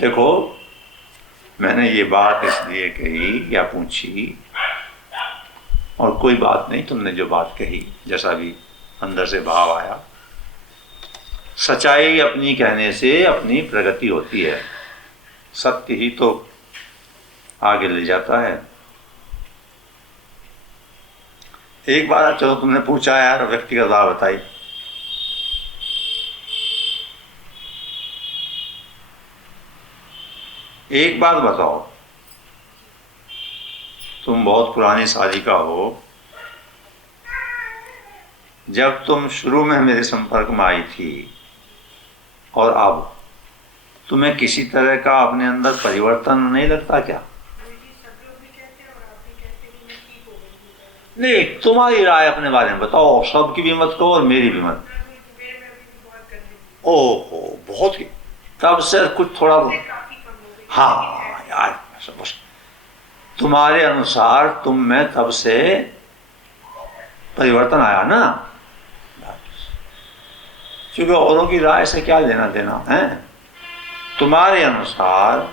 देखो, मैंने ये बात इसलिए कही या पूछी, और कोई बात नहीं, तुमने जो बात कही जैसा भी अंदर से भाव आया, सच्चाई अपनी कहने से अपनी प्रगति होती है, सत्य ही तो आगे ले जाता है। एक बार चलो तुमने पूछा यार, व्यक्तिगत बात बताई। एक बात बताओ, तुम बहुत पुरानी शादी का हो, जब तुम शुरू में मेरे संपर्क में आई थी और अब तुम्हें किसी तरह का अपने अंदर परिवर्तन नहीं लगता क्या? नहीं, तुम्हारी राय अपने बारे में बताओ, सबकी भी मत कहो और मेरी भी मत। ओहो, बहुत ही तब से कुछ थोड़ा, हाँ यार, तुम्हारे अनुसार तुम में तब से परिवर्तन आया ना, क्योंकि औरों की राय से क्या लेना देना है। तुम्हारे अनुसार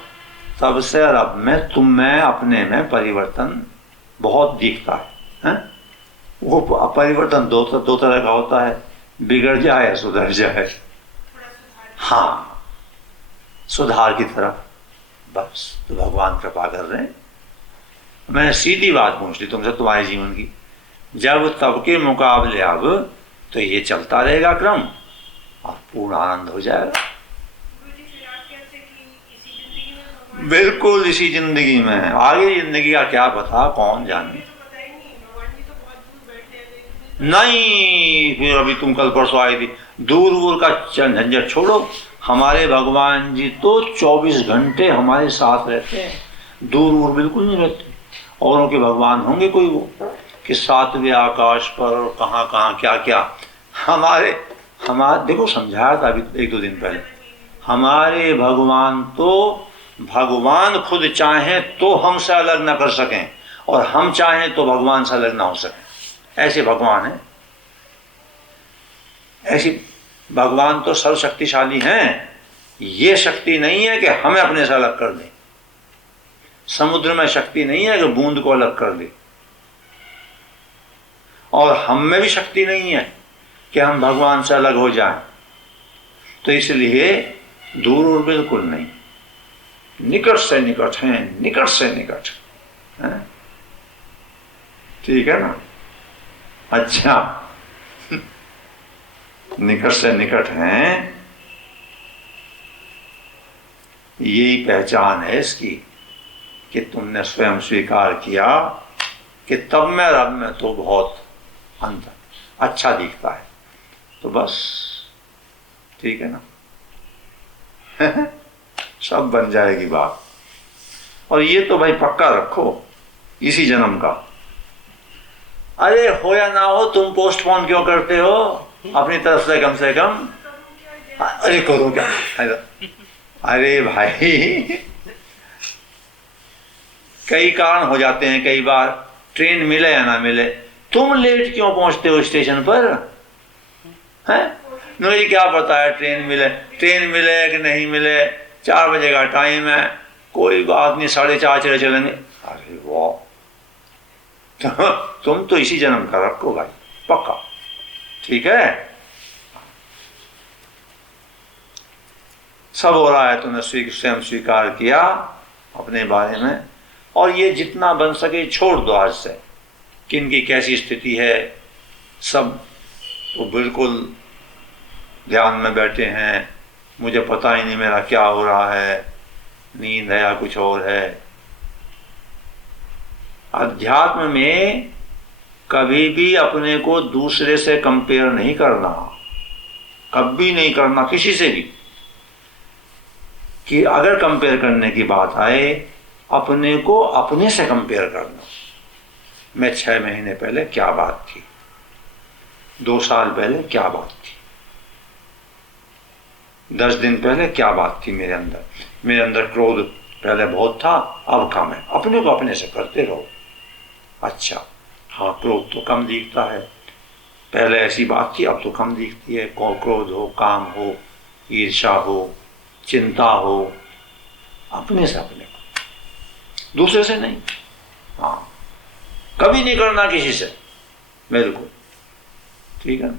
तब से और अब में तुम में अपने में परिवर्तन बहुत दिखता है। वो परिवर्तन दो तरह का होता है, बिगड़ जाए सुधर जाए। हाँ, सुधार की तरफ बस तो भगवान कृपा कर रहे हैं। मैंने सीधी बात पूछ ली तुमसे तुम्हारे जीवन की, जब तब के मुकाबले अब तो ये चलता रहेगा क्रम और पूर्ण आनंद हो जाएगा। बिल्कुल इसी जिंदगी में, आगे जिंदगी का क्या पता, कौन जाने। नहीं, फिर अभी तुम कल परसों आई थी, दूर दूर का झंझट छोड़ो। हमारे भगवान जी तो 24 घंटे हमारे साथ रहते हैं, दूर दूर बिल्कुल नहीं रहते। औरों के भगवान होंगे कोई वो कि सातवें आकाश पर और कहाँ कहाँ क्या क्या। हमारे देखो, समझाया था अभी 1-2 दिन पहले, हमारे भगवान तो भगवान खुद चाहें तो हमसे अलग ना कर सकें और हम चाहें तो भगवान से अलग ना हो सकें, ऐसे भगवान हैं। ऐसी भगवान तो सर्वशक्तिशाली हैं। ये शक्ति नहीं है कि हमें अपने से अलग कर दें, समुद्र में शक्ति नहीं है कि बूंद को अलग कर दे, और हम में भी शक्ति नहीं है कि हम भगवान से अलग हो जाएं। तो इसलिए दूर बिल्कुल नहीं, निकट से निकट हैं, निकट से निकट हैं। ठीक है ना? अच्छा, निकट से निकट हैं, यही पहचान है इसकी कि तुमने स्वयं स्वीकार किया कि तब में रब में तो बहुत अंतर अच्छा दिखता है। तो बस ठीक है ना? सब बन जाएगी बात। और ये तो भाई पक्का रखो इसी जन्म का। अरे हो या ना हो, तुम पोस्टपोन क्यों करते हो अपनी तरफ से? कम से कम अरे करो क्या? अरे भाई, कई कारण हो जाते हैं, कई बार ट्रेन मिले या ना मिले। तुम लेट क्यों पहुंचते हो स्टेशन पर? हैं? मुझे क्या पता है ट्रेन मिले कि नहीं मिले, 4 बजे का टाइम है, कोई बात नहीं, 4:30 चले चलेंगे। अरे वाह, तुम तो इसी जन्म का रखो भाई, पक्का। ठीक है, सब हो रहा है, तुमने स्वयं स्वीकार किया अपने बारे में। और ये जितना बन सके छोड़ दो आज से, किनकी कैसी स्थिति है, सब वो बिल्कुल ध्यान में बैठे हैं, मुझे पता ही नहीं मेरा क्या हो रहा है, नींद है या कुछ और है। अध्यात्म में कभी भी अपने को दूसरे से कंपेयर नहीं करना, कभी नहीं करना किसी से भी। कि अगर कंपेयर करने की बात आए, अपने को अपने से कंपेयर करना। मैं 6 महीने पहले क्या बात थी, 2 साल पहले क्या बात थी, 10 दिन पहले क्या बात थी मेरे अंदर क्रोध पहले बहुत था, अब कम है। अपने को अपने से करते रहो। अच्छा हाँ, क्रोध तो कम दिखता है, पहले ऐसी बात थी अब तो कम दिखती है। क्रोध हो, काम हो, ईर्ष्या हो, चिंता हो, अपने से अपने को, दूसरे से नहीं। हाँ, कभी नहीं करना किसी से, बिल्कुल, ठीक है,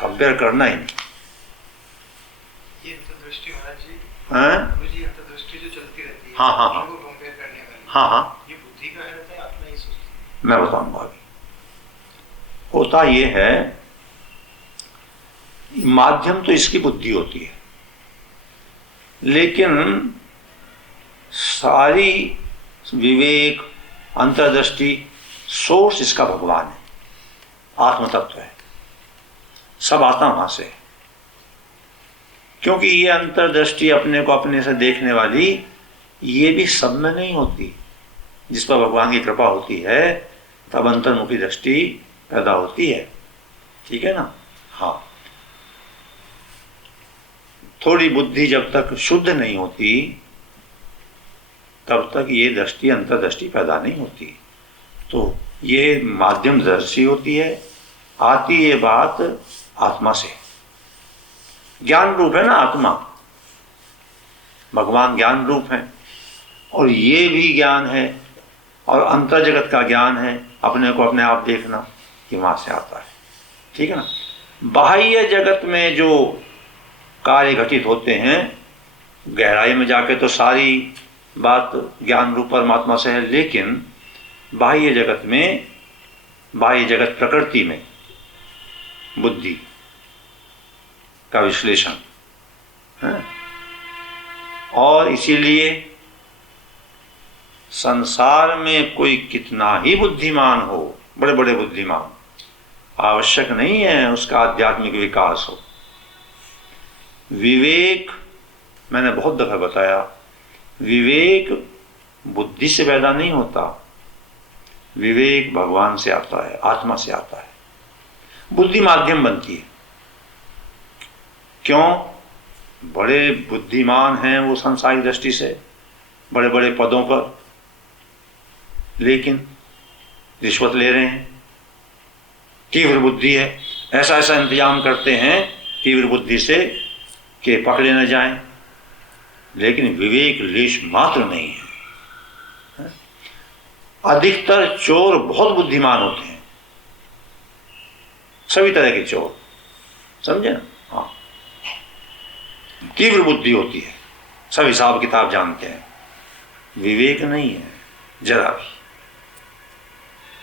कंपेयर करना ही नहीं। ये अंतर्दृष्टि महाराज जी, हाँ मुझे अंतर्दृष्टि जो चलती रहती है, हाँ हाँ हाँ, इनको कंपेयर करने वाली, हाँ हाँ, ये बुद्धि का रहता है, आत्मा ही सोचती है। मैं बताऊंगा अभी। होता ये है, माध्यम तो इसकी बुद्धि होती है, लेकिन सारी विवेक, अंतर्दृष्टि, सोर्स इसका भगवान है, आत्म तत्व है, सब आता वहां से। क्योंकि ये अंतर्दृष्टि अपने को अपने से देखने वाली, ये भी सब में नहीं होती। जिस पर भगवान की कृपा होती है तब अंतर्मुखी दृष्टि पैदा होती है, ठीक है ना। हाँ, थोड़ी बुद्धि जब तक शुद्ध नहीं होती तब तक ये दृष्टि, अंतर्दृष्टि पैदा नहीं होती। तो ये माध्यम दृष्टि होती है, आती ये बात आत्मा से। ज्ञान रूप है ना आत्मा, भगवान ज्ञान रूप है, और ये भी ज्ञान है, और अंतर जगत का ज्ञान है, अपने को अपने आप देखना, कि वहां से आता है, ठीक है ना। बाह्य जगत में जो कार्य घटित होते हैं, गहराई में जाके तो सारी बात ज्ञान रूप परमात्मा से है, लेकिन बाह्य जगत में, बाह्य जगत प्रकृति में बुद्धि का विश्लेषण है। और इसीलिए संसार में कोई कितना ही बुद्धिमान हो, बड़े बड़े बुद्धिमान, आवश्यक नहीं है उसका आध्यात्मिक विकास हो। विवेक, मैंने बहुत दफा बताया, विवेक बुद्धि से पैदा नहीं होता, विवेक भगवान से आता है, आत्मा से आता है। बुद्धि माध्यम बनती है। क्यों? बड़े बुद्धिमान हैं वो सांसारिक दृष्टि से, बड़े बड़े पदों पर, लेकिन रिश्वत ले रहे हैं, तीव्र बुद्धि है, ऐसा ऐसा इंतजाम करते हैं तीव्र बुद्धि से कि पकड़े न जाएं, लेकिन विवेक लेश मात्र नहीं है। अधिकतर चोर बहुत बुद्धिमान होते हैं, सभी तरह के चोर, समझे ना। हाँ, तीव्र बुद्धि होती है, सब हिसाब किताब जानते हैं, विवेक नहीं है जरा भी।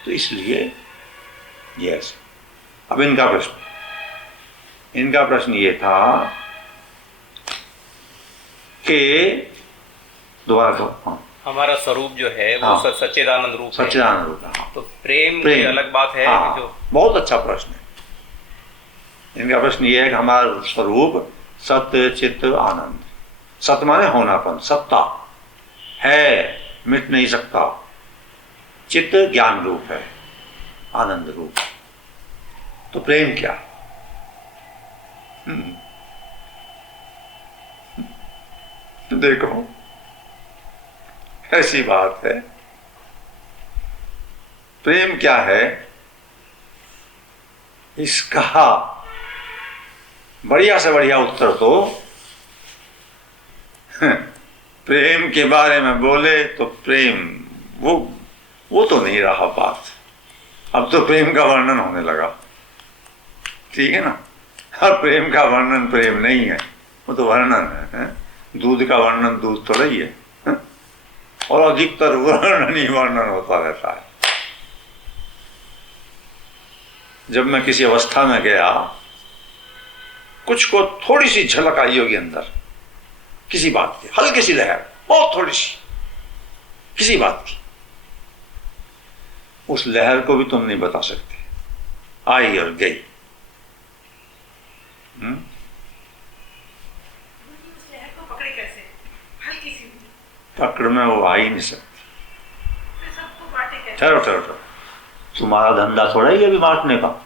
तो इसलिए ये ऐसे। अब इनका प्रश्न ये था कि दोबारा तो, हाँ, हमारा स्वरूप जो है वो हाँ, सच्चिदानंद रूप है। सच्चिदानंद रूप है। हाँ, तो प्रेम कोई अलग बात है। हाँ, जो बहुत अच्छा प्रश्न है। इनका प्रश्न ये है कि हमारा स्वरूप सत्य चित्त आनंद, सत्य माने होनापन, सत्ता है, मिट नहीं सकता, चित्त ज्ञान रूप है, आनंद रूप। तो प्रेम क्या? देखो, ऐसी बात है, प्रेम क्या है, इसका बढ़िया से बढ़िया उत्तर तो प्रेम के बारे में बोले तो प्रेम वो तो नहीं रहा बात। अब तो प्रेम का वर्णन होने लगा, ठीक है ना। और प्रेम का वर्णन प्रेम नहीं है, वो तो वर्णन है। दूध का वर्णन दूध थोड़ा ही है, और अधिकतर वर्णन ही वर्णन होता रहता है। जब मैं किसी अवस्था में गया, कुछ को थोड़ी सी झलक आई होगी अंदर, किसी बात की हल्की सी लहर, बहुत थोड़ी सी, किसी बात की, उस लहर को भी तुम नहीं बता सकते, आई और गई। पकड़े कैसे? हल्की सी पकड़ में वो आ ही नहीं सकती। ठहरो ठहरो ठहरो, तुम्हारा धंधा थोड़ा ही है अभी बांटने का।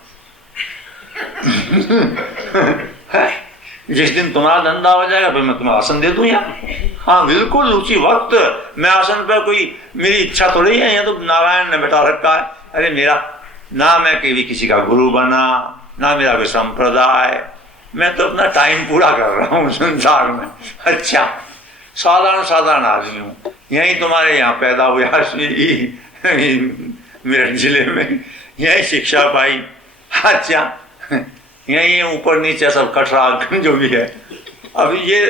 जिस दिन तुम्हारा धंधा हो जाएगा फिर मैं तुम्हें आसन दे दूं यार। हाँ बिल्कुल, उसी वक्त मैं आसन पर, कोई मेरी इच्छा थोड़ी है, यहाँ तो नारायण ने बैठा रखा है। अरे मेरा ना मैं कभी किसी का गुरु बना, ना मेरा कोई संप्रदाय, मैं तो अपना टाइम पूरा कर रहा हूँ संसार में। अच्छा, साधारण साधारण आदमी हूँ, यहीं तुम्हारे यहाँ पैदा हुआ मेरठ जिले में, यहीं शिक्षा पाई। अच्छा, यहीं ऊपर नीचे सब कटरा जो भी है। अब ये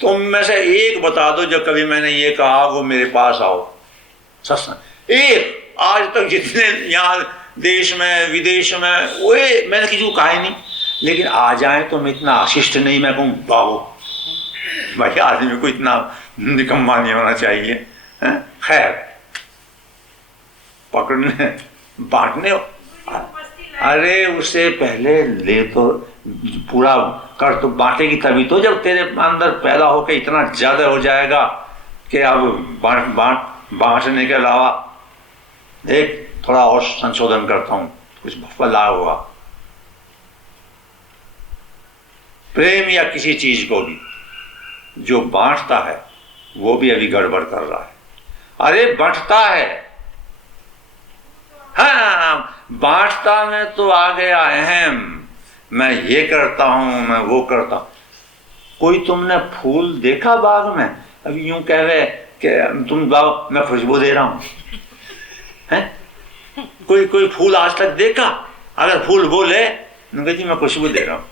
तुम में से एक बता दो जो कभी मैंने ये कहा वो मेरे पास आओ सत्संग। एक आज तक जितने यहाँ देश में विदेश में वो मैंने किसी को कहा ही नहीं, लेकिन आ जाए तो मैं इतना शिष्ट नहीं, मैं कहूँ बाबू भाई आदमी को इतना निकम्मा नहीं होना चाहिए। खैर पकड़ने बांटने, अरे उससे पहले ले तो पूरा कर तो बांटेगी तभी तो, जब तेरे अंदर पैदा होकर इतना ज्यादा हो जाएगा कि अब बांटने के अलावा देख थोड़ा और संशोधन करता हूं, कुछ भला हुआ। प्रेम या किसी चीज को भी जो बांटता है वो भी अभी गड़बड़ कर रहा है। अरे बांटता है, हाँ बांटता में तो आ गया अहम, मैं ये करता हूं, मैं वो करता हूं। कोई तुमने फूल देखा बाग में? अभी यूं कह रहे कि तुम बाग मैं खुशबू दे रहा हूं, हैं? कोई फूल आज तक देखा? अगर फूल बोले जी मैं खुशबू दे रहा हूं,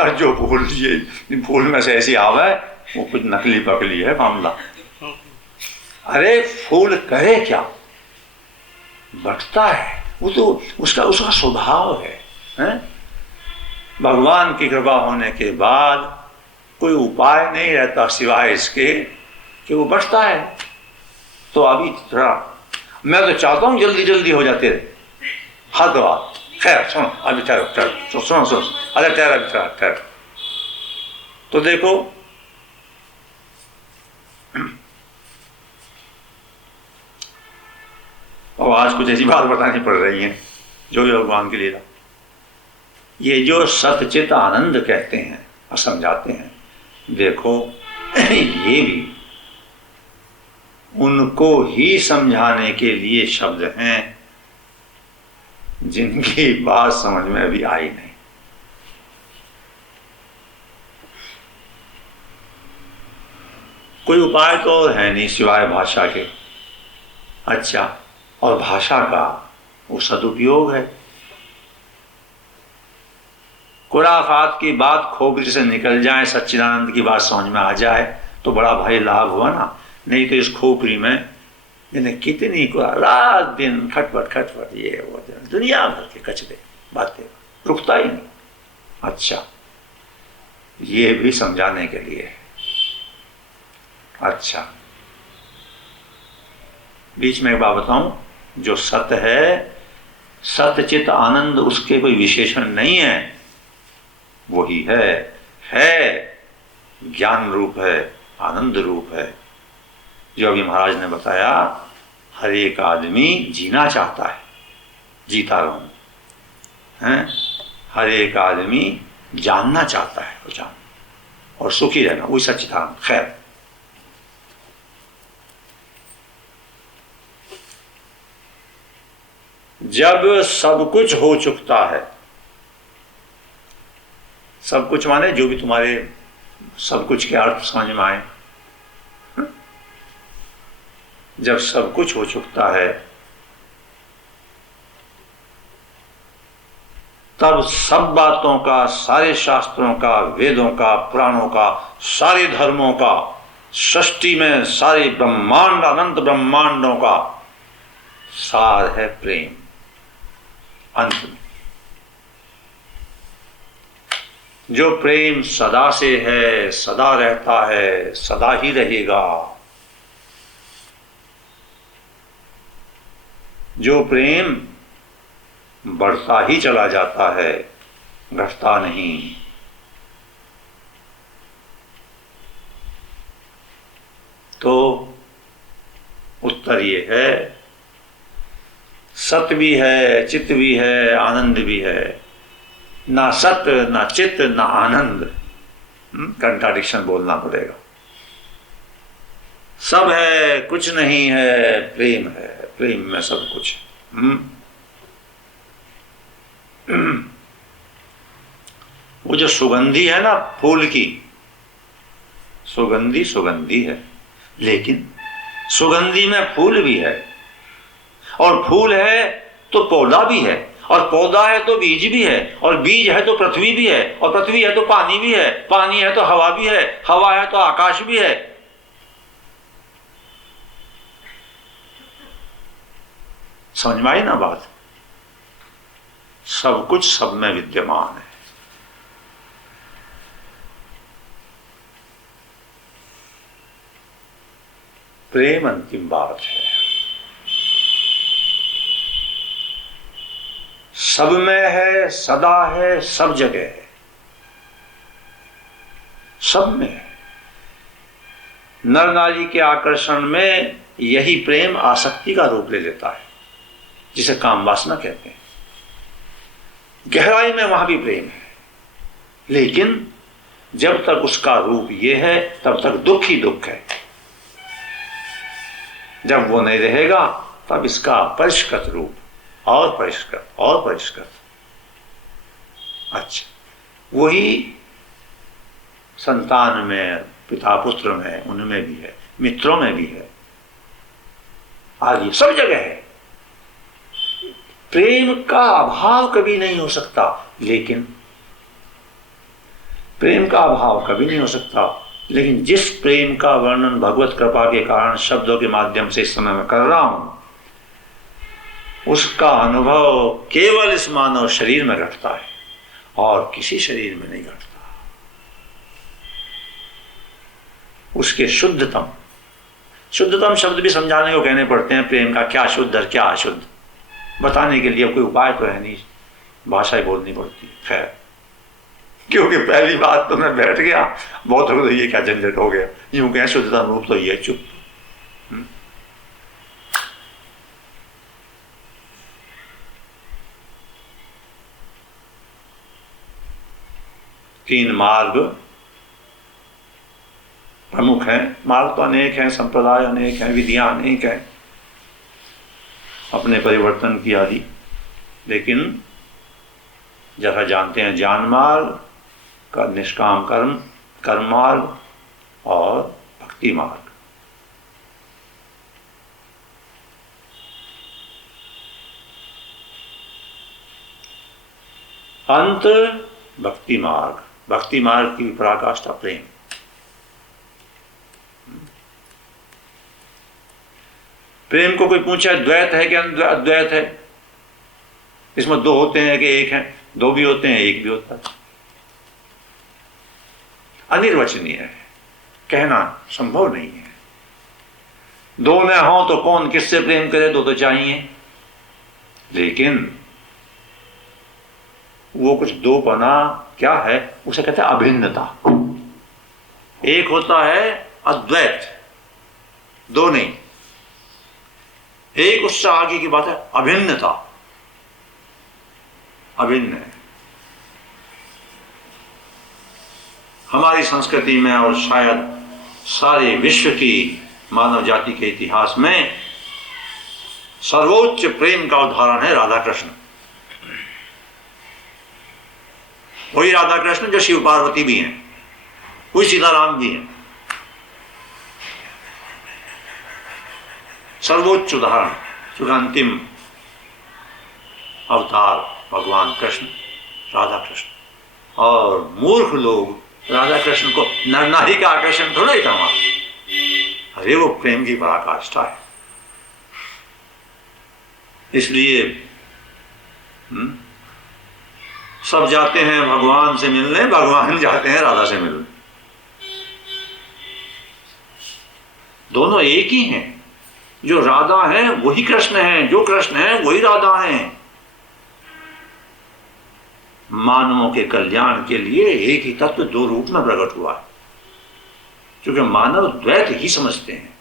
और जो फूल ये फूल में से ऐसी आवा है वो कुछ नकली पकली है मामला। अरे फूल करे क्या? बटता है, वो तो उसका स्वभाव है, हैं? भगवान की कृपा होने के बाद कोई उपाय नहीं रहता सिवाय इसके कि वो बटता है। तो अभी थोड़ा मैं तो चाहता हूं जल्दी जल्दी हो जाते रहे, हद बात। खैर सुनो अभी ठहरो, सुनो अरे ठहर। तो देखो और आज कुछ ऐसी बात बतानी पड़ रही है जो भी भगवान की लीला। ये जो सतचित आनंद कहते हैं और समझाते हैं, देखो ये भी उनको ही समझाने के लिए शब्द हैं जिनकी बात समझ में अभी आई नहीं। कोई उपाय तो है नहीं सिवाय भाषा के। अच्छा, और भाषा का वो सदुपयोग है। खुराफात की बात खोपड़ी से निकल जाए, सच्चिदानंद की बात समझ में आ जाए तो बड़ा भारी लाभ हुआ ना। नहीं तो इस खोपड़ी में कितनी रात दिन खटपट ये वो दुनिया भर के कचरे बातें, रुकता ही नहीं। अच्छा, ये भी समझाने के लिए। अच्छा, बीच में एक बात बताऊं, जो सत्य है, सतचित आनंद उसके कोई विशेषण नहीं है, वही है ज्ञान रूप है, आनंद रूप है। जो अभी महाराज ने बताया, हर एक आदमी जीना चाहता है, जीता रहूं, हैं? हर एक आदमी जानना चाहता है, और सुखी रहना, वही सच्चिदानंद। खैर, जब सब कुछ हो चुकता है, सब कुछ माने जो भी तुम्हारे सब कुछ के अर्थ समझ में आए, जब सब कुछ हो चुकता है तब सब बातों का, सारे शास्त्रों का, वेदों का, पुराणों का, सारे धर्मों का, सृष्टि में सारे ब्रह्मांड, अनंत ब्रह्मांडों का सार है प्रेम। अंत में जो प्रेम सदा से है, सदा रहता है, सदा ही रहेगा, जो प्रेम बढ़ता ही चला जाता है, घटता नहीं, तो उत्तर ये है, सत्य भी है, चित्त भी है, आनंद भी है। ना सत्य, ना चित्त, ना आनंद, कंट्राडिक्शन बोलना पड़ेगा। सब है, कुछ नहीं है, प्रेम है, प्रेम में सब कुछ है। वो जो सुगंधी है ना फूल की, सुगंधी सुगंधी है, लेकिन सुगंधी में फूल भी है, और फूल है तो पौधा भी है, और पौधा है तो बीज भी है, और बीज है तो पृथ्वी भी है, और पृथ्वी है तो पानी भी है, पानी है तो हवा भी है, हवा है तो आकाश भी है। समझ में आई ना बात? सब कुछ सब में विद्यमान है। प्रेम अंतिम बात है। सब में है, सदा है, सब जगह है, सब में है। नर नारी के आकर्षण में यही प्रेम आसक्ति का रूप ले लेता है, जिसे काम वासना कहते हैं। गहराई में वहां भी प्रेम है, लेकिन जब तक उसका रूप ये है तब तक दुख ही दुख है। जब वो नहीं रहेगा तब इसका परिष्कृत रूप, और परिष्कृत और परिष्कृत। अच्छा, वही संतान में, पिता पुत्र में, उनमें भी है, मित्रों में भी है, आदि सब जगह है। प्रेम का अभाव कभी नहीं हो सकता, लेकिन प्रेम का अभाव कभी नहीं हो सकता, लेकिन जिस प्रेम का वर्णन भगवत कृपा के कारण शब्दों के माध्यम से इस समय मैं कर रहा हूं, उसका अनुभव केवल इस मानव शरीर में घटता है और किसी शरीर में नहीं घटता। उसके शुद्धतम शब्द भी समझाने को कहने पड़ते हैं। प्रेम का क्या शुद्ध और क्या अशुद्ध बताने के लिए कोई उपाय तो है नहीं, भाषा ही बोलनी पड़ती है। खैर, क्योंकि पहली बात तो मैं बैठ गया, बहुत हो ये क्या झंझट हो गया, यूं कहें शुद्धतम रूप तो ये चुप। तीन मार्ग प्रमुख हैं। मार्ग तो अनेक हैं, संप्रदाय अनेक हैं, विधियां अनेक हैं अपने परिवर्तन की आदि, लेकिन जैसा जानते हैं ज्ञान मार्ग का, निष्काम कर्म मार्ग और भक्ति मार्ग। अंत भक्ति मार्ग। भक्ति मार्ग की पराकाष्ठा प्रेम। प्रेम को कोई पूछे द्वैत है कि अद्वैत है, इसमें दो होते हैं कि एक है? दो भी होते हैं, एक भी होता है। अनिर्वचनीय है, कहना संभव नहीं है। दो न हो तो कौन किससे प्रेम करे, दो तो चाहिए, लेकिन वो कुछ दो पना क्या है, उसे कहते हैं अभिन्नता। एक होता है अद्वैत, दो नहीं। एक उससे आगे की बात है अभिन्नता, अभिन्न है। हमारी संस्कृति में और शायद सारे विश्व की मानव जाति के इतिहास में सर्वोच्च प्रेम का उदाहरण है राधा कृष्ण। वही राधा कृष्ण जो शिव पार्वती भी हैं, वही सीताराम भी हैं। सर्वोच्च उदाहरण, क्योंकि अंतिम अवतार भगवान कृष्ण, राधा कृष्ण। और मूर्ख लोग राधा कृष्ण को नर नारी का आकर्षण थोड़ा ही था, अरे वो प्रेम की पराकाष्ठा है। इसलिए सब जाते हैं भगवान से मिलने, भगवान जाते हैं राधा से मिलने। दोनों एक ही हैं। जो राधा है वही कृष्ण है, जो कृष्ण है वही राधा है। मानवों के कल्याण के लिए एक ही तत्व दो रूप में प्रकट हुआ है, क्योंकि मानव द्वैत ही समझते हैं।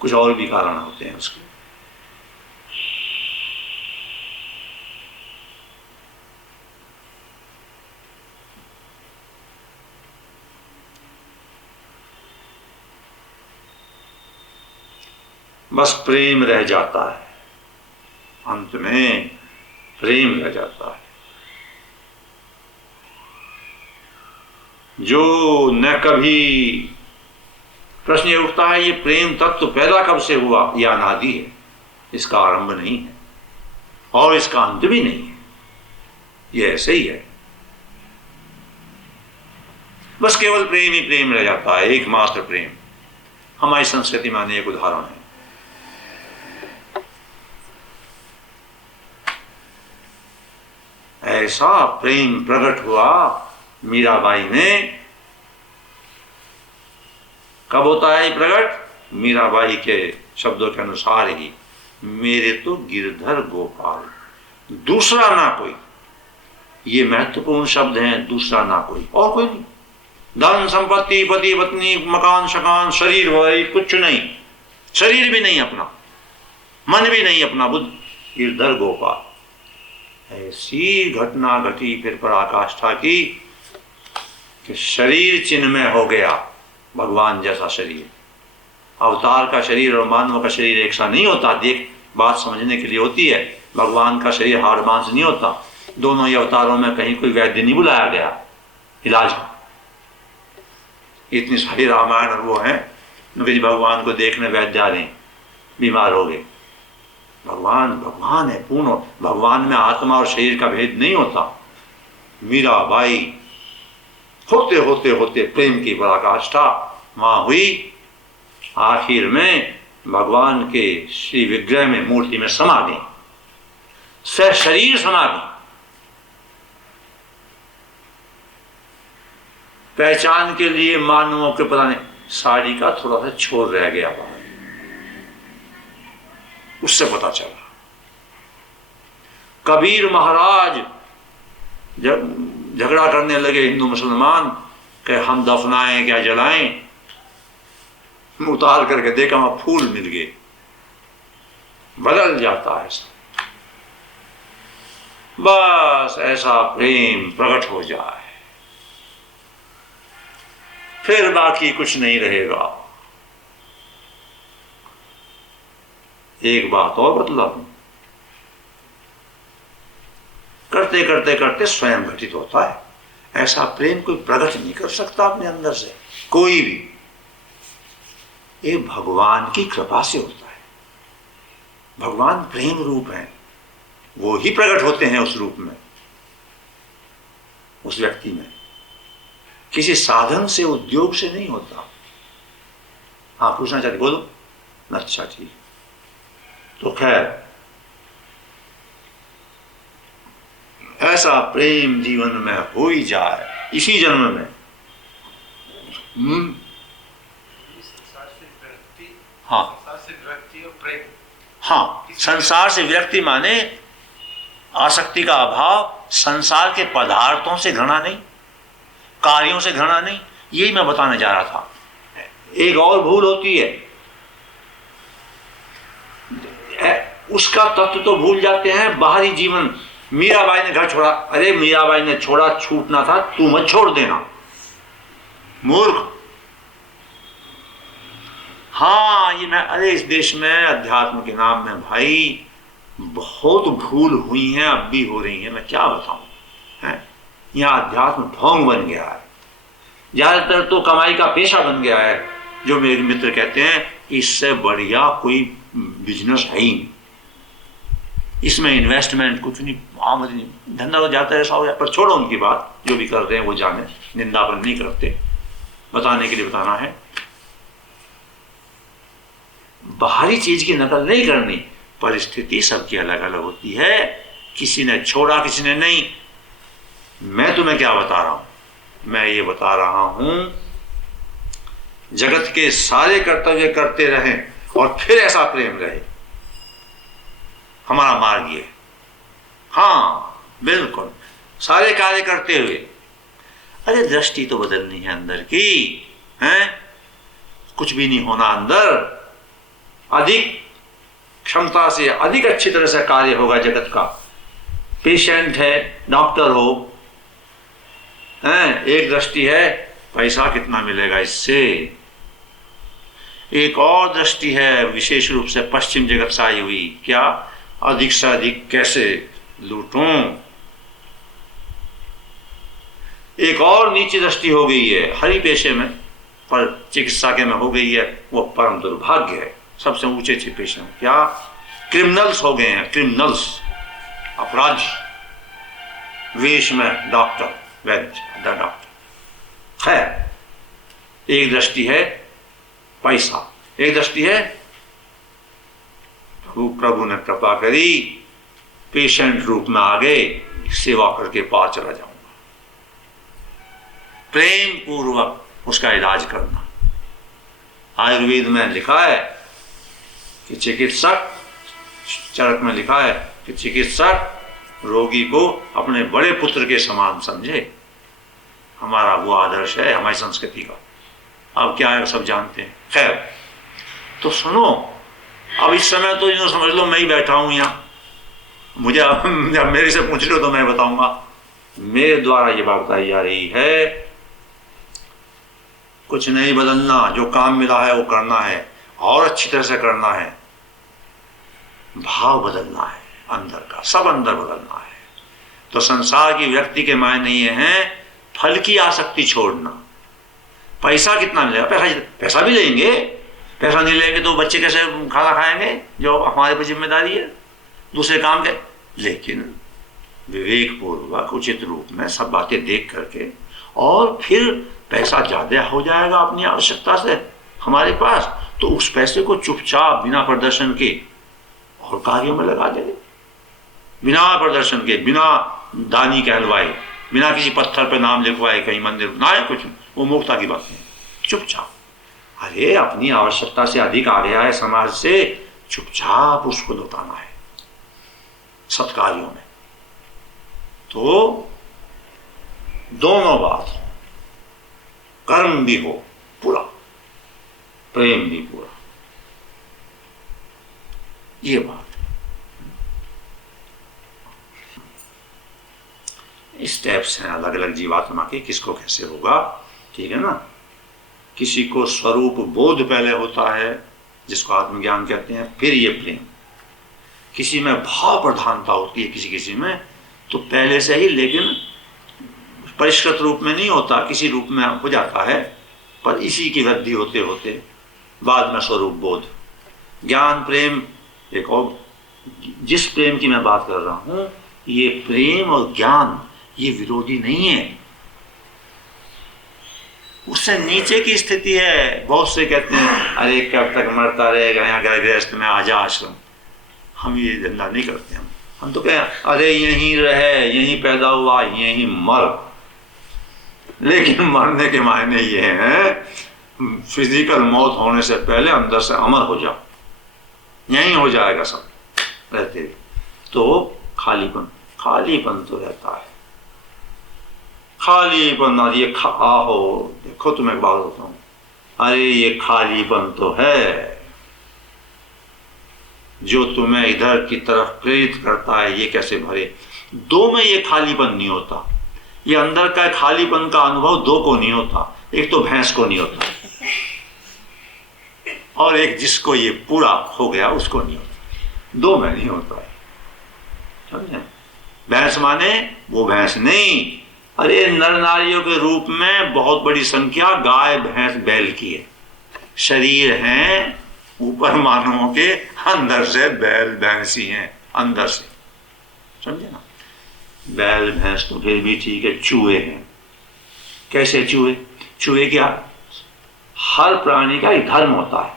कुछ और भी कारण होते हैं उसके। बस प्रेम रह जाता है, अंत में प्रेम रह जाता है। जो न कभी प्रश्न ये उठता है ये प्रेम तत्व पैदा कब से हुआ, यह अनादि है, इसका आरंभ नहीं है और इसका अंत भी नहीं है, ये ऐसे ही है। बस केवल प्रेम ही प्रेम रह जाता है, एकमात्र प्रेम। हमारी संस्कृति में अनेक उदाहरण है। ऐसा प्रेम प्रकट हुआ मीराबाई में। कब होता है प्रकट? मीराबाई के शब्दों के अनुसार ही, मेरे तो गिरधर गोपाल, दूसरा ना कोई। ये महत्वपूर्ण शब्द हैं, दूसरा ना कोई, और कोई नहीं। धन संपत्ति, पति पत्नी, मकान शकान, शरीर वही कुछ नहीं, शरीर भी नहीं अपना, मन भी नहीं अपना, बुद्ध, गिरधर गोपाल। ऐसी घटना घटी फिर पराकाष्ठा की कि शरीर चिन्मय हो गया, भगवान जैसा शरीर। अवतार का शरीर और मानव का शरीर एक सा नहीं होता, देख बात समझने के लिए होती है। भगवान का शरीर हाड़ मांस नहीं होता। दोनों ही अवतारों में कहीं कोई वैद्य नहीं बुलाया गया इलाज का। इतनी सारी रामायण और वो है कि भगवान को देखने वैद्य आ रहे, बीमार हो गए। भगवान भगवान है पूर्ण, भगवान में आत्मा और शरीर का भेद नहीं होता। मीराबाई होते होते होते प्रेम की पराकाष्ठा वहां हुई। आखिर में भगवान के श्री विग्रह में, मूर्ति में समा गई, सह शरीर समा गई। पहचान के लिए मानवों के पता नहीं, साड़ी का थोड़ा सा छोर रह गया वहां, उससे पता चला। कबीर महाराज जब झगड़ा करने लगे हिंदू मुसलमान कि हम दफनाएं क्या जलाएं, उतार करके देखा वहां फूल मिल गए। बदल जाता है ऐसा, बस ऐसा प्रेम प्रकट हो जाए, फिर बाकी कुछ नहीं रहेगा। एक बात और बतला दूं, करते करते करते स्वयं घटित होता है। ऐसा प्रेम कोई प्रकट नहीं कर सकता अपने अंदर से, कोई भी। ये भगवान की कृपा से होता है। भगवान प्रेम रूप है, वो ही प्रकट होते हैं उस रूप में, उस व्यक्ति में। किसी साधन से, उद्योग से नहीं होता। हाँ, पूछना चाहते, बोलो। अच्छा ठीक। तो खैर, ऐसा प्रेम जीवन में हो ही जाए इसी जन्म में। संसार से विरक्ति, हाँ, संसार से विरक्ति और प्रेम। हाँ, संसार से विरक्ति माने आसक्ति का अभाव, संसार के पदार्थों से घृणा नहीं, कार्यों से घृणा नहीं। यही मैं बताने जा रहा था। एक और भूल होती है, उसका तत्व तो भूल जाते हैं, बाहरी जीवन। मीराबाई ने घर छोड़ा, अरे मीराबाई ने छोड़ा, छूटना था, तू मत छोड़ देना, मूर्ख। हाँ, ये मैं, अरे इस देश में अध्यात्म के नाम में भाई बहुत भूल हुई हैं, अब भी हो रही हैं, मैं क्या बताऊं। है यहाँ अध्यात्म ढोंग बन गया है, ज्यादातर तो कमाई का पेशा बन गया है। जो मेरे मित्र कहते हैं इससे बढ़िया कोई बिजनेस है ही नहीं, इसमें इन्वेस्टमेंट कुछ नहीं, आमद नहीं, धंधा तो जाता है, ऐसा हो जाए। पर छोड़ो उनकी बात, जो भी कर रहे हैं वो जाने, निंदापन नहीं करते, बताने के लिए बताना है। बाहरी चीज की नकल नहीं करनी, परिस्थिति सबकी अलग अलग होती है, किसी ने छोड़ा किसी ने नहीं। मैं तुम्हें क्या बता रहा हूं, मैं ये बता रहा हूं जगत के सारे कर्तव्य करते रहें और फिर ऐसा प्रेम रहे, हमारा मार्ग ये। हाँ बिल्कुल, सारे कार्य करते हुए, अरे दृष्टि तो बदलनी है अंदर की, हैं? कुछ भी नहीं होना अंदर, अधिक क्षमता से अधिक अच्छी तरह से कार्य होगा जगत का। पेशेंट है, डॉक्टर हो, हैं? एक दृष्टि है, पैसा कितना मिलेगा इससे। एक और दृष्टि है, विशेष रूप से पश्चिम जगत से आई हुई, क्या अधिक से अधिक कैसे लूटूं। एक और नीची दृष्टि हो गई है हरि पेशे में, पर चिकित्सा के में हो गई है, वो परम दुर्भाग्य है। सबसे ऊंचे पेशे में क्या क्रिमिनल्स हो गए हैं, क्रिमिनल्स, अपराधी, वेश में डॉक्टर, वैद्य डॉक्टर। खैर, एक दृष्टि है पैसा, एक दृष्टि है प्रभु ने कृपा करी, पेशेंट रूप में आ गए, सेवा करके पार चला जाऊंगा, प्रेम पूर्वक उसका इलाज करना। आयुर्वेद में लिखा है कि चिकित्सक, चरक में लिखा है कि चिकित्सक रोगी को अपने बड़े पुत्र के समान समझे। हमारा वो आदर्श है, हमारी संस्कृति का। अब क्या है सब जानते हैं। खैर, तो सुनो, अब इस समय तो यूँ समझ लो मैं ही बैठा हूं यहाँ, मुझे जब मेरे से पूछ लो तो मैं बताऊंगा। मेरे द्वारा ये बात बताई जा रही है, कुछ नहीं बदलना, जो काम मिला है वो करना है और अच्छी तरह से करना है। भाव बदलना है अंदर का, सब अंदर बदलना है। तो संसार की व्यक्ति के मायने ये हैं, फल की आसक्ति छोड़ना। पैसा कितना मिलेगा, पैसा भी लेंगे, पैसा नहीं लेंगे तो बच्चे कैसे खाना खाएंगे, जो हमारे पर जिम्मेदारी है, दूसरे काम के। लेकिन विवेक पूर्वक उचित रूप में सब बातें देख करके, और फिर पैसा ज्यादा हो जाएगा अपनी आवश्यकता से हमारे पास, तो उस पैसे को चुपचाप बिना प्रदर्शन के और कार्यों में लगा देंगे, बिना प्रदर्शन के, बिना दानी कहलवाए, बिना किसी पत्थर पे नाम लिखवाए, कहीं मंदिर ना है कुछ, वो मूर्खता की बात नहीं, चुपचाप। अरे अपनी आवश्यकता से अधिक आ गया है समाज से, चुपचाप उसको लौटाना है सत्कार्यों में। तो दोनों बात हो, कर्म भी हो पूरा, प्रेम भी पूरा, ये बात है। स्टेप्स हैं अलग अलग जीवात्मा के, किसको कैसे होगा, ठीक है ना। किसी को स्वरूप बोध पहले होता है, जिसको आत्मज्ञान कहते हैं, फिर ये प्रेम। किसी में भाव प्रधानता होती है, किसी किसी में तो पहले से ही, लेकिन परिष्कृत रूप में नहीं होता, किसी रूप में हो जाता है, पर इसी की वृद्धि होते होते बाद में स्वरूप बोध, ज्ञान, प्रेम। एक और जिस प्रेम की मैं बात कर रहा हूं, ये प्रेम और ज्ञान ये विरोधी नहीं है, उससे नीचे की स्थिति है। बहुत से कहते हैं अरे कब तक मरता रहेगा यहाँ गृहस्थ में, आजा आश्रम। हम ये धंधा नहीं करते, हम तो कहें अरे यहीं रहे, यहीं पैदा हुआ, यहीं मर। लेकिन मरने के मायने ये हैं, फिजिकल मौत होने से पहले अंदर से अमर हो जाओ, यहीं हो जाएगा सब रहते। तो खालीपन, खालीपन तो रहता है, खालीपन। और ये आहो देखो, तुम्हें एक बात बताऊं, अरे ये खालीपन तो है जो तुम्हें इधर की तरफ प्रेरित करता है, ये कैसे भरे। दो में ये खालीपन नहीं होता, ये अंदर का खालीपन का अनुभव दो को नहीं होता। एक तो भैंस को नहीं होता, और एक जिसको ये पूरा हो गया उसको नहीं होता, दो में नहीं होता है, समझे। भैंस माने वो भैंस नहीं, अरे नर नारियों के रूप में बहुत बड़ी संख्या गाय भैंस बैल की है, शरीर हैं ऊपर मानवों के, अंदर से बैल भैंस ही हैं, अंदर से, समझे ना। बैल भैंस तो फिर भी ठीक है, चूहे हैं। कैसे चूहे, चूहे क्या, हर प्राणी का एक धर्म होता है।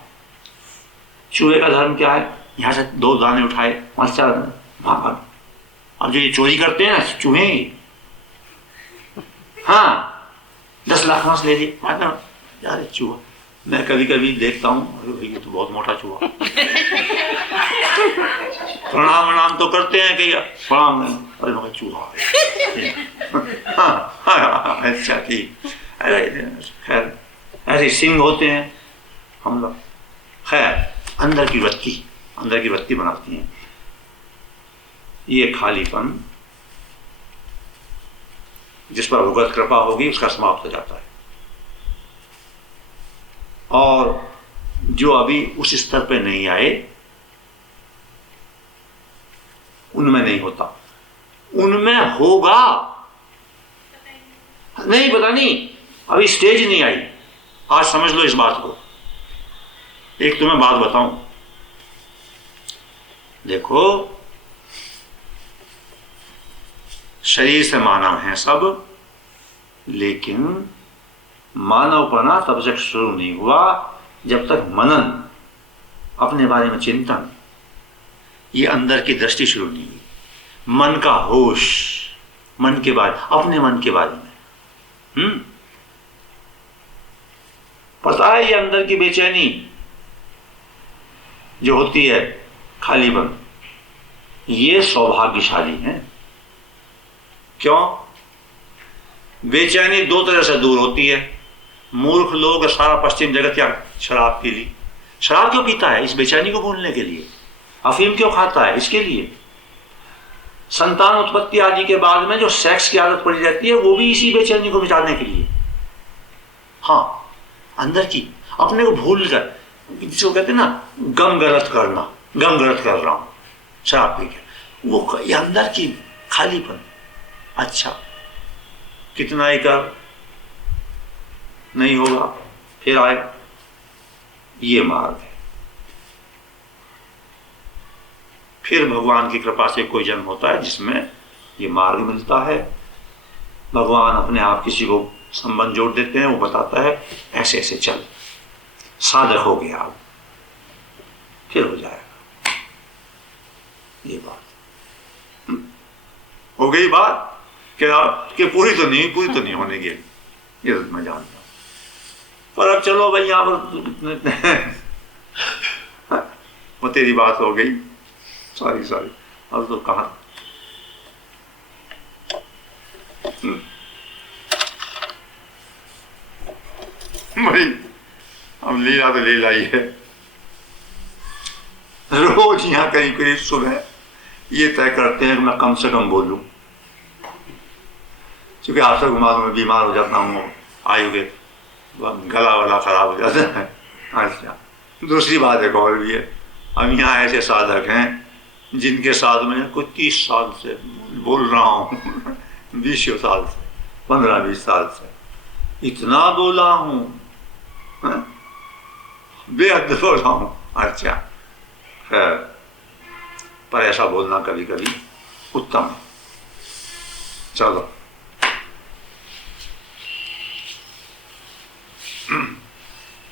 चूहे का धर्म क्या है, यहां से 2 दाने उठाए, 5-4 वहां पर। अब जो ये चोरी करते हैं ना चूहे, हाँ 10 लाख मांस ले लिए, यार चूहा। मैं कभी कभी देखता हूँ, अरे भाई ये तो बहुत मोटा चूहा। प्रणाम प्रणाम तो करते हैं कि प्रणाम नहीं, अरे मगर चूहा हाँ, अच्छा ठीक। अरे खैर ऐसे सिंह होते हैं हम लोग। खैर अंदर की वृत्ति बनाती हैं। ये खालीपन जिस पर भगवत कृपा होगी उसका समाप्त हो जाता है, और जो अभी उस स्तर पे नहीं आए उनमें नहीं होता, उनमें होगा। नहीं पता नहीं, अभी स्टेज नहीं आई। आज समझ लो इस बात को। एक तुम्हें बात बताऊं, देखो शरीर से मानव हैं सब, लेकिन मानवपना तब तक शुरू नहीं हुआ जब तक मनन, अपने बारे में चिंतन, ये अंदर की दृष्टि शुरू नहीं हुई। मन का होश, मन के बारे, अपने मन के बारे में पता है। ये अंदर की बेचैनी जो होती है, खालीपन, ये सौभाग्यशाली है। क्यों? बेचैनी दो तरह से दूर होती है। मूर्ख लोग सारा पश्चिम जगत या शराब पी ली। शराब क्यों पीता है? इस बेचैनी को भूलने के लिए। अफीम क्यों खाता है? इसके लिए। संतान उत्पत्ति आदि के बाद में जो सेक्स की आदत पड़ी रहती है, वो भी इसी बेचैनी को मिटाने के लिए। हाँ, अंदर की अपने को भूल कर, जिसको कहते हैं ना गम गलत करना, गम गलत कर रहा हूं शराब पी के, वो ये अंदर की खालीपन। अच्छा, कितना ही कर नहीं होगा, फिर आएगा। ये मार्ग है। फिर भगवान की कृपा से कोई जन्म होता है जिसमें ये मार्ग मिलता है। भगवान अपने आप किसी को संबंध जोड़ देते हैं, वो बताता है ऐसे ऐसे चल, साधक हो गया आप, फिर हो जाएगा। ये बात हो गई। बात कि पूरी तो नहीं होने की, ये मैं जानता हूं। पर अब चलो भाई, यहां पर वो तेरी बात हो गई, सॉरी अब तो कहा। भाई अब लीला तो लीला ही है। रोज यहां कहीं सुबह ये तय करते हैं कि मैं कम से कम बोलूं, क्योंकि आप सबको मालूम है बीमार हो जाता हूँ, आयु के गला वाला खराब हो जाता है। अच्छा, दूसरी बात एक और भी है। हम यहाँ ऐसे साधक हैं जिनके साथ में कुछ 30 साल से बोल रहा हूँ 20 साल से, 15-20 साल से इतना बोला हूँ, बेहद बोला हूँ। अच्छा, पर ऐसा बोलना कभी कभी उत्तम है। चलो